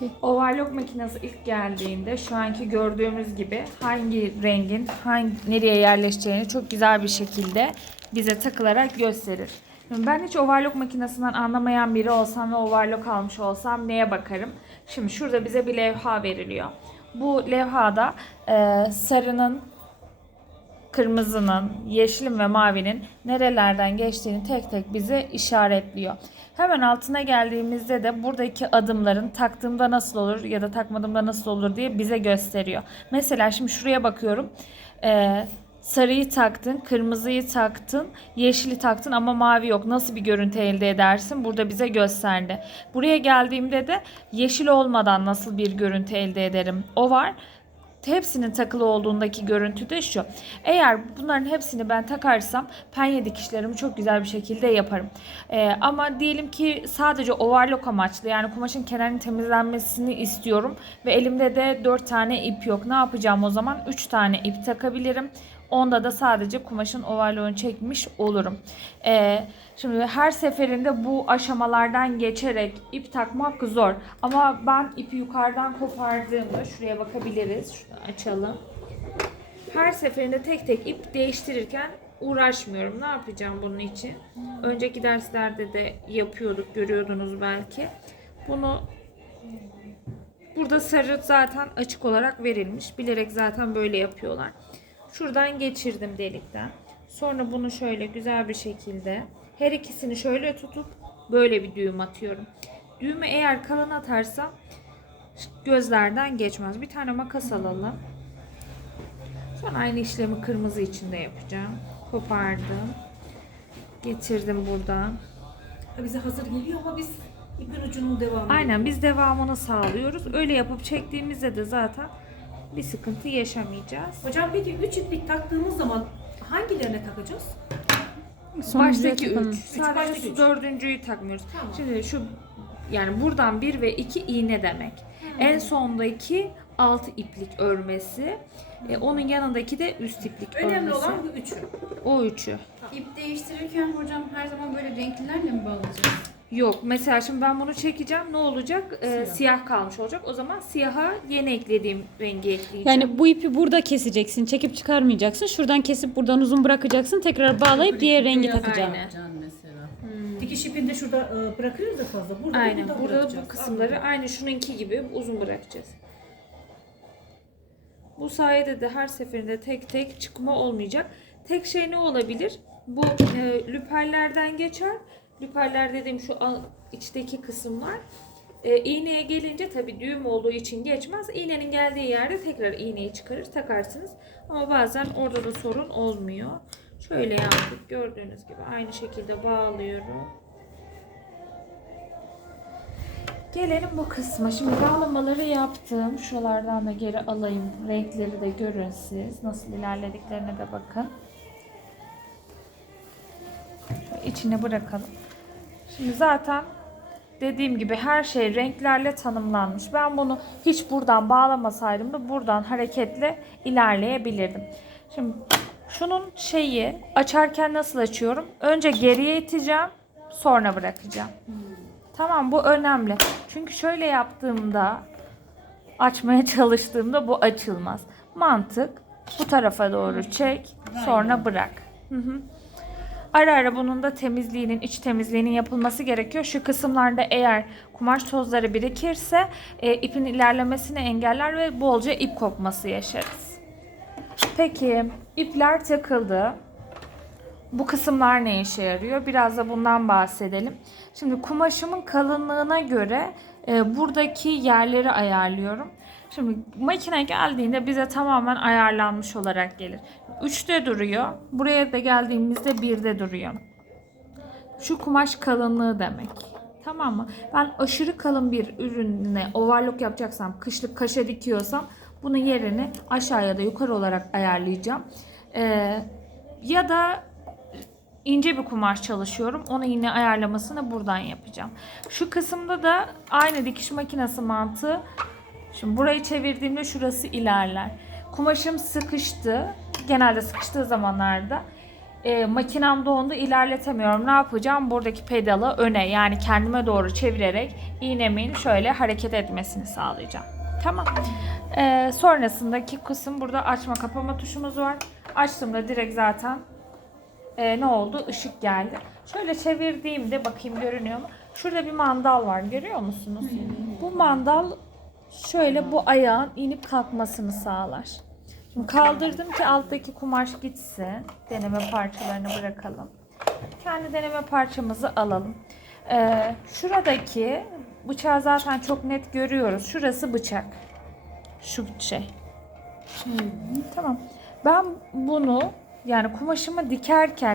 Ki. Overlock makinesi ilk geldiğinde şu anki gördüğümüz gibi hangi rengin hangi nereye yerleşeceğini çok güzel bir şekilde bize takılarak gösterir. Ben hiç overlock makinesinden anlamayan biri olsam ve overlock almış olsam neye bakarım? Şimdi şurada bize bir levha veriliyor. Bu levhada e, sarının kırmızının, yeşilin ve mavinin nerelerden geçtiğini tek tek bize işaretliyor. Hemen altına geldiğimizde de buradaki adımların taktığımda nasıl olur ya da takmadığımda nasıl olur diye bize gösteriyor. Mesela şimdi şuraya bakıyorum. Ee, sarıyı taktın, kırmızıyı taktın, yeşili taktın ama mavi yok. Nasıl bir görüntü elde edersin? Burada bize gösterdi. Buraya geldiğimde de yeşil olmadan nasıl bir görüntü elde ederim? O var. Hepsinin takılı olduğundaki görüntü de şu. Eğer bunların hepsini ben takarsam penye dikişlerimi çok güzel bir şekilde yaparım. Ee, ama diyelim ki sadece overlock amaçlı yani kumaşın kenarının temizlenmesini istiyorum ve elimde de 4 tane ip yok. Ne yapacağım o zaman? 3 tane ip takabilirim. Onda da sadece kumaşın overlock'unu çekmiş olurum. Ee, şimdi her seferinde bu aşamalardan geçerek ip takmak zor. Ama ben ipi yukarıdan kopardığımda şuraya bakabiliriz. Şunu açalım. Her seferinde tek tek ip değiştirirken uğraşmıyorum. Ne yapacağım bunun için? Önceki derslerde de yapıyorduk, görüyordunuz belki. Bunu burada sarı zaten açık olarak verilmiş. Bilerek zaten böyle yapıyorlar. Şuradan geçirdim delikten. Sonra bunu şöyle güzel bir şekilde her ikisini şöyle tutup böyle bir düğüm atıyorum. Düğümü eğer kalın atarsam gözlerden geçmez. Bir tane makas alalım. Sonra aynı işlemi kırmızı için de yapacağım. Kopardım. Getirdim buradan. Ha, bize hazır geliyor ama biz ipin ucunun devamı. Aynen biz devamını sağlıyoruz. Öyle yapıp çektiğimizde de zaten bir sıkıntı yaşamayacağız. Hocam peki 3 iplik taktığımız zaman hangilerine takacağız? Sonuncuya Baştaki takalım. 3. Üç, Sadece şu dördüncüyü takmıyoruz. Tamam. Şimdi şu yani buradan 1 ve 2 iğne demek. En sondaki alt iplik örmesi. E, onun yanındaki de üst iplik Önemli örmesi. olan bu üçü. O üçü. İp değiştirirken hocam her zaman böyle renklilerle mi bağlayacağız? Yok mesela şimdi ben bunu çekeceğim ne olacak? Ee, siyah. kalmış olacak. O zaman siyaha yeni eklediğim rengi ekleyeceğim. Yani bu ipi burada keseceksin. Çekip çıkarmayacaksın. Şuradan kesip buradan uzun bırakacaksın. Tekrar bağlayıp diğer rengi takacaksın. Aynen. Dikiş ipini de şurada e, bırakıyoruz ya fazla. Burada Aynen. burada Burada bırakacağız. bu kısımları Anladım. aynı şununki gibi uzun bırakacağız. Bu sayede de her seferinde tek tek çıkma olmayacak. Tek şey ne olabilir? Bu e, lüperlerden geçer. Lüperler dediğim şu içteki kısımlar. E, iğneye gelince tabi düğüm olduğu için geçmez. İğnenin geldiği yerde tekrar iğneyi çıkarır takarsınız. Ama bazen orada da sorun olmuyor. Şöyle yaptık gördüğünüz gibi aynı şekilde bağlıyorum. Gelelim bu kısma. Şimdi bağlamaları yaptım. Şuralardan da geri alayım. Renkleri de görün siz. Nasıl ilerlediklerine de bakın. Şöyle içine bırakalım. Şimdi zaten dediğim gibi her şey renklerle tanımlanmış. Ben bunu hiç buradan bağlamasaydım da buradan hareketle ilerleyebilirdim. Şimdi şunun şeyi açarken nasıl açıyorum? Önce geriye iteceğim, sonra bırakacağım. Tamam bu önemli. Çünkü şöyle yaptığımda açmaya çalıştığımda bu açılmaz. Mantık bu tarafa doğru çek sonra bırak. Hı hı. Ara ara bunun da temizliğinin, iç temizliğinin yapılması gerekiyor. Şu kısımlarda eğer kumaş tozları birikirse e, ipin ilerlemesini engeller ve bolca ip kopması yaşarız. Peki ipler takıldı. Bu kısımlar ne işe yarıyor? Biraz da bundan bahsedelim. Şimdi kumaşımın kalınlığına göre e, buradaki yerleri ayarlıyorum. Şimdi makine geldiğinde bize tamamen ayarlanmış olarak gelir. 3'te duruyor. Buraya da geldiğimizde 1'de duruyor. Şu kumaş kalınlığı demek. Tamam mı? Ben aşırı kalın bir ürüne overlock yapacaksam, kışlık kaşe dikiyorsam bunun yerini aşağı ya da yukarı olarak ayarlayacağım. Ee, ya da ince bir kumaş çalışıyorum. Onu yine ayarlamasını buradan yapacağım. Şu kısımda da aynı dikiş makinesi mantığı. Şimdi burayı çevirdiğimde şurası ilerler. Kumaşım sıkıştı. Genelde sıkıştığı zamanlarda e, makinem dondu ilerletemiyorum. Ne yapacağım? Buradaki pedalı öne yani kendime doğru çevirerek iğnemin şöyle hareket etmesini sağlayacağım. Tamam. E, sonrasındaki kısım burada açma kapama tuşumuz var. Açtığımda direkt zaten e, ne oldu? Işık geldi. Şöyle çevirdiğimde bakayım görünüyor mu? Şurada bir mandal var. Görüyor musunuz? Bu mandal şöyle bu ayağın inip kalkmasını sağlar. Şimdi kaldırdım ki alttaki kumaş gitsin. Deneme parçalarını bırakalım. Kendi deneme parçamızı alalım. Ee, şuradaki bıçağı zaten çok net görüyoruz. Şurası bıçak. Şu şey. Tamam. Ben bunu yani kumaşımı dikerken